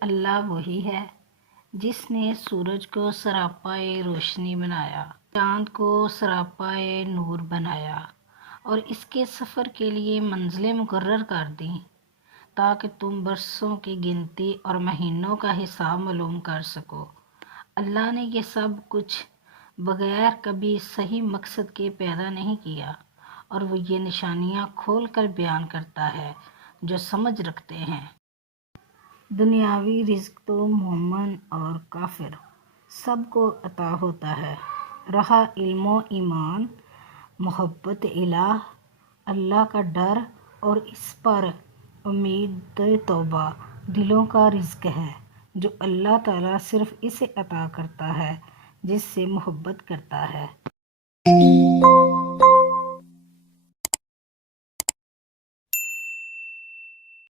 اللہ وہی ہے جس نے سورج کو سراپائے روشنی بنایا، چاند کو سراپائے نور بنایا اور اس کے سفر کے لیے منزلیں مقرر کر دیں تاکہ تم برسوں کی گنتی اور مہینوں کا حساب معلوم کر سکو۔ اللہ نے یہ سب کچھ بغیر کبھی صحیح مقصد کے پیدا نہیں کیا، اور وہ یہ نشانیاں کھول کر بیان کرتا ہے جو سمجھ رکھتے ہیں۔ دنیاوی رزق تو مومن اور کافر سب کو عطا ہوتا ہے، رہا علم و ایمان، محبت الہ، اللہ کا ڈر اور اس پر امید توبہ دلوں کا رزق ہے جو اللہ تعالیٰ صرف اسے عطا کرتا ہے جس سے محبت کرتا ہے۔